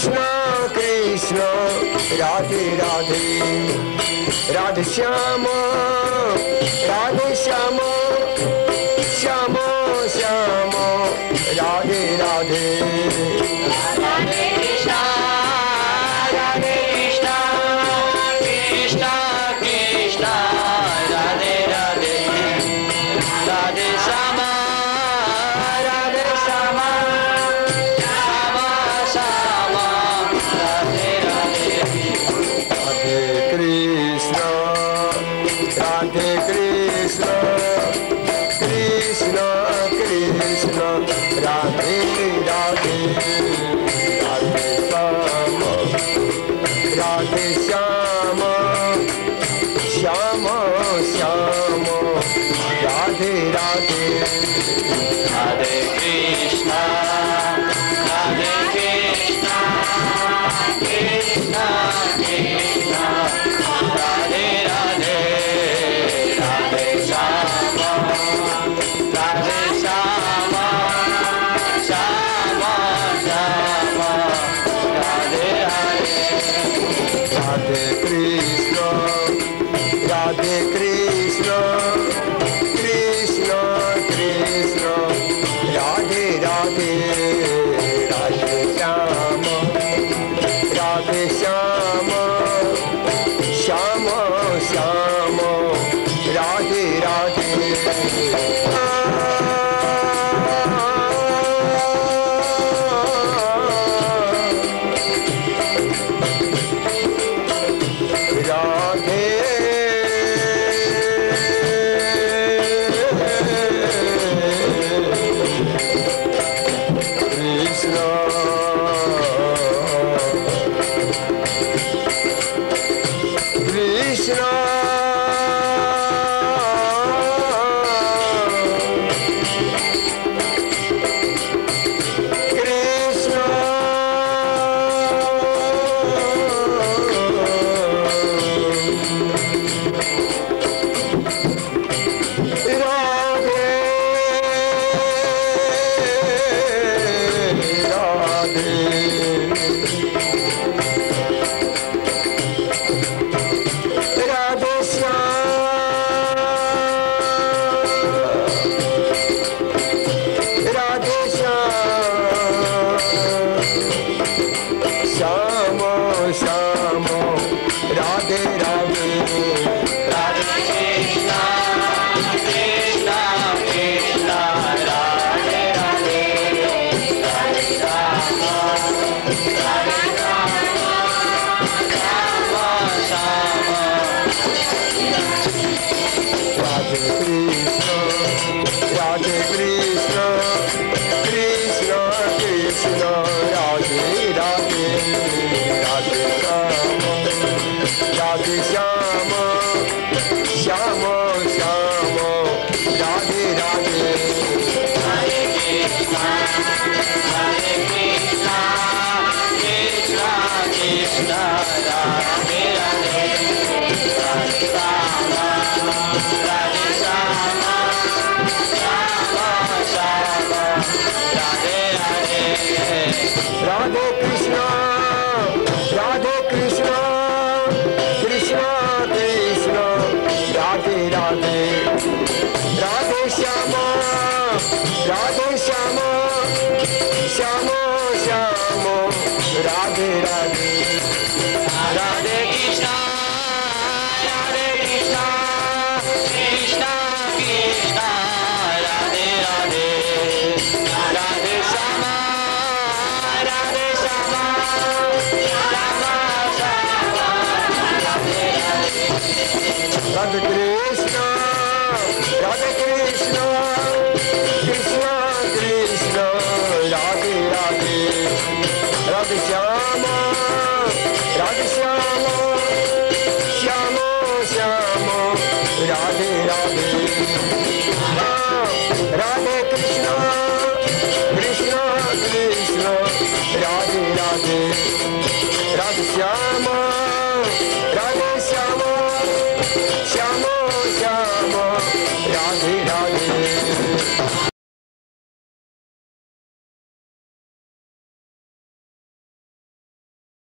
Krishna Radhe Radhe Radhe Shyam Shyam Shyam Radhe Radhe Radhe Krishna Krishna Krishna Radhe Radhe Radhe Shyama Shyama Shyama Radhe Radhe Radhe Krishna Krishna Krishna Radhe Radhe Radhe Shyam Shyam Shyam Radhe Radhe Radhe Krishna Krishna Krishna Radhe Radhe Radhe Shyama Radhe Shyama Shyama Shyama Radhe Radhe Radhe Krishna Krishna Krishna Radhe Radhe Radhe Shyam Shyam Shyam Radhe Radhe Radhe Krishna Krishna Krishna Radhe Radhe Radhe Shyam Shyam Shyam Radhe Radhe Radhe Krishna Krishna Krishna Radhe Radhe Radhe Shyama Shyama Radhe Krishna Krishna Krishna Radhe Radhe Radhe Shyam Shyam Radhe Radhe Radhe Krishna Krishna Radhe Radhe Radhe Shyam